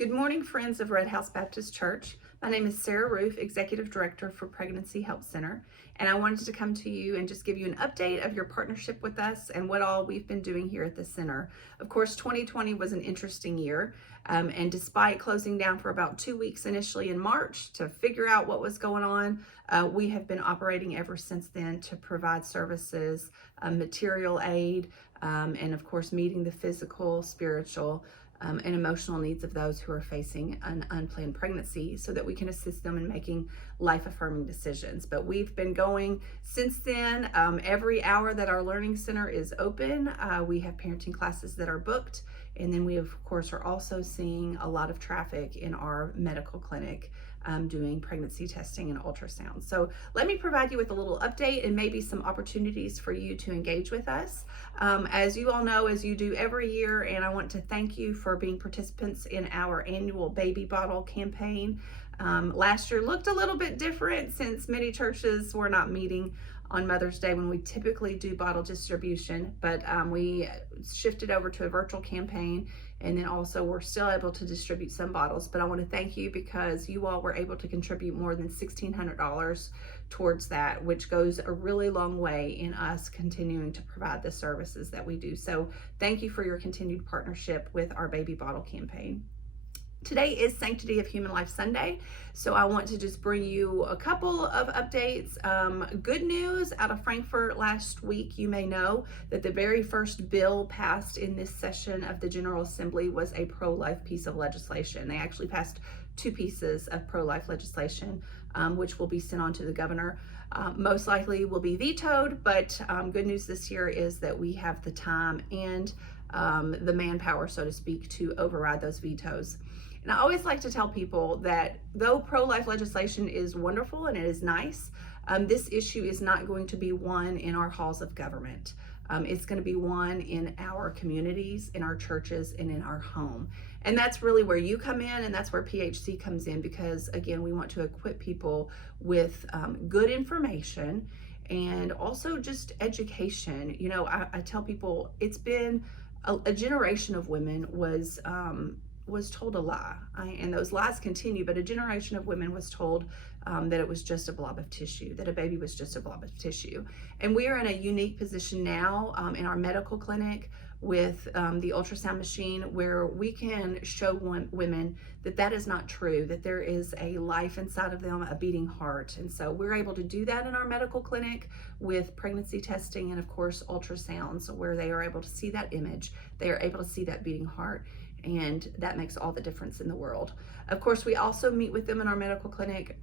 Good morning, friends of Red House Baptist Church. My name is Sarah Roof, Executive Director for Pregnancy Help Center, and I wanted to come to you and just give you an update of your partnership with us and what all we've been doing here at the center. Of course, 2020 was an interesting year, and despite closing down for about 2 weeks initially in March to figure out what was going on, we have been operating ever since then to provide services, material aid, and of course, meeting the physical, spiritual, and emotional needs of those who are facing an unplanned pregnancy so that we can assist them in making life-affirming decisions. But we've been going since then. Every hour that our learning center is open, we have parenting classes that are booked. And then we, of course, are also seeing a lot of traffic in our medical clinic doing pregnancy testing and ultrasound. So let me provide you with a little update and maybe some opportunities for you to engage with us. As you all know, as you do every year, and I want to thank you for being participants in our annual baby bottle campaign. Last year looked a little bit different since many churches were not meeting on Mother's Day when we typically do bottle distribution, but we shifted over to a virtual campaign, and then also we're still able to distribute some bottles. But I want to thank you because you all were able to contribute more than $1,600 towards that, which goes a really long way in us continuing to provide the services that we do. So thank you for your continued partnership with our baby bottle campaign. Today is Sanctity of Human Life Sunday, so I want to just bring you a couple of updates. Good news out of Frankfurt last week. You may know that the very first bill passed in this session of the General Assembly was a pro-life piece of legislation. They actually passed 2 pieces of pro-life legislation, which will be sent on to the governor. Most likely will be vetoed, but good news this year is that we have the time and the manpower, so to speak, to override those vetoes. And I always like to tell people that though pro-life legislation is wonderful and it is nice, this issue is not going to be won in our halls of government. It's going to be won in our communities, in our churches, and in our home. And that's really where you come in, and that's where PHC comes in, because again, we want to equip people with good information and also just education. You know, I tell people it's been a generation of women was told a lie, and those lies continue, but a generation of women was told that it was just a blob of tissue, that a baby was just a blob of tissue. And we are in a unique position now in our medical clinic with the ultrasound machine, where we can show women that that is not true, that there is a life inside of them, a beating heart. And so we're able to do that in our medical clinic with pregnancy testing and of course ultrasounds, where they are able to see that image, they are able to see that beating heart, and that makes all the difference in the world. Of course, we also meet with them in our medical clinic,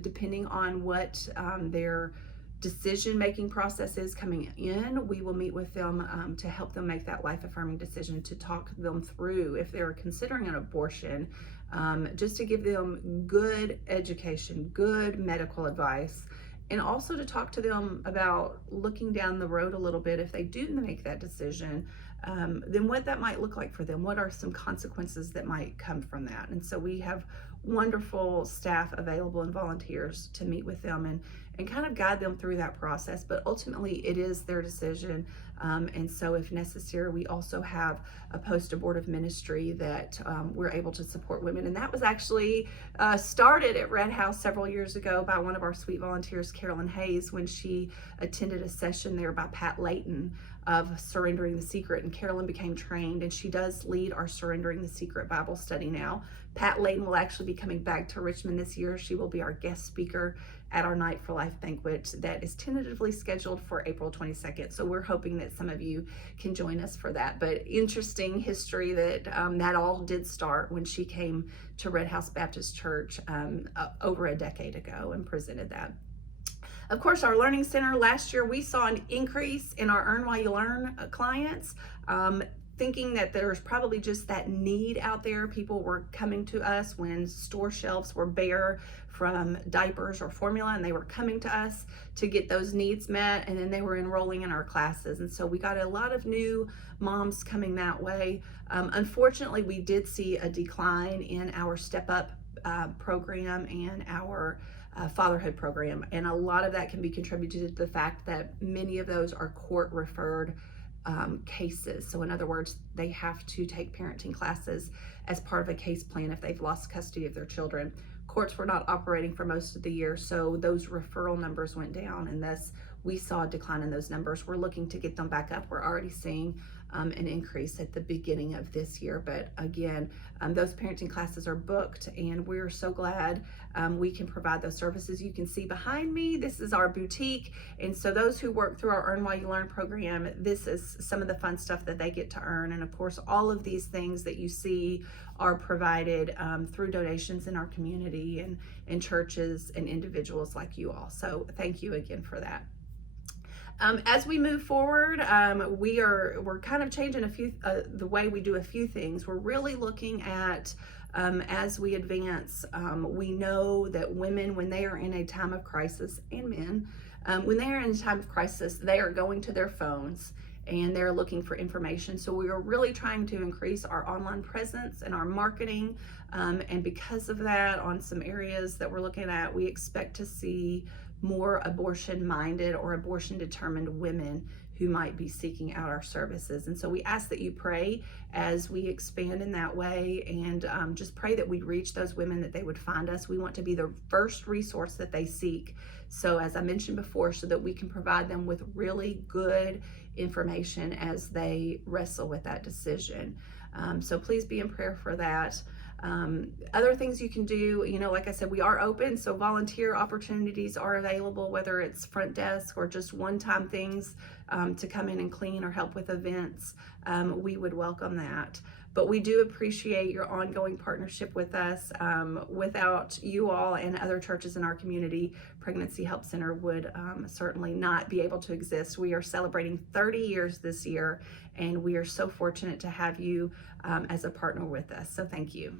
depending on what their decision-making process is coming in. We will meet with them to help them make that life-affirming decision, to talk them through if they're considering an abortion, just to give them good education, good medical advice, and also to talk to them about looking down the road a little bit if they do make that decision. Then what that might look like for them. What are some consequences that might come from that? And so we have wonderful staff available and volunteers to meet with them and kind of guide them through that process. But ultimately, it is their decision. And so if necessary, we also have a post-abortive ministry that we're able to support women. And that was actually started at Red House several years ago by one of our sweet volunteers, Carolyn Hayes, when she attended a session there by Pat Layton of Surrendering the Secret, and Carolyn became trained, and she does lead our Surrendering the Secret Bible study now. Pat Layton will actually be coming back to Richmond this year. She will be our guest speaker at our Night for Life banquet that is tentatively scheduled for April 22nd. So we're hoping that some of you can join us for that. But interesting history that that all did start when she came to Red House Baptist Church over a decade ago and presented that. Of course, our Learning Center, last year we saw an increase in our Earn While You Learn clients, thinking that there's probably just that need out there. People were coming to us when store shelves were bare from diapers or formula, and they were coming to us to get those needs met, and then they were enrolling in our classes. And so we got a lot of new moms coming that way. Unfortunately, we did see a decline in our Step Up program and our fatherhood program, and a lot of that can be contributed to the fact that many of those are court referred cases. So in other words, they have to take parenting classes as part of a case plan if they've lost custody of their children. Courts were not operating for most of the year, so those referral numbers went down, and thus we saw a decline in those numbers. We're looking to get them back up. We're already seeing an increase at the beginning of this year, but again, those parenting classes are booked, and we're so glad we can provide those services. You can see behind me, this is our boutique, and so those who work through our Earn While You Learn program, this is some of the fun stuff that they get to earn. And of course, all of these things that you see are provided through donations in our community and in churches and individuals like you all. So thank you again for that. As we move forward, we're kind of changing the way we do a few things. We're really looking at as we advance. We know that women, when they are in a time of crisis, and men, when they are in a time of crisis, they are going to their phones and they're looking for information. So we are really trying to increase our online presence and our marketing. And because of that, on some areas that we're looking at, we expect to see more abortion-minded or abortion-determined women who might be seeking out our services. And so we ask that you pray as we expand in that way, and just pray that we'd reach those women, that they would find us. We want to be the first resource that they seek. So as I mentioned before, so that we can provide them with really good information as they wrestle with that decision. So please be in prayer for that. Other things you can do, like I said, we are open, so volunteer opportunities are available, whether it's front desk or just one-time things to come in and clean or help with events. We would welcome that. But we do appreciate your ongoing partnership with us. Without you all and other churches in our community, Pregnancy Help Center would certainly not be able to exist. We are celebrating 30 years this year, and we are so fortunate to have you as a partner with us. So thank you.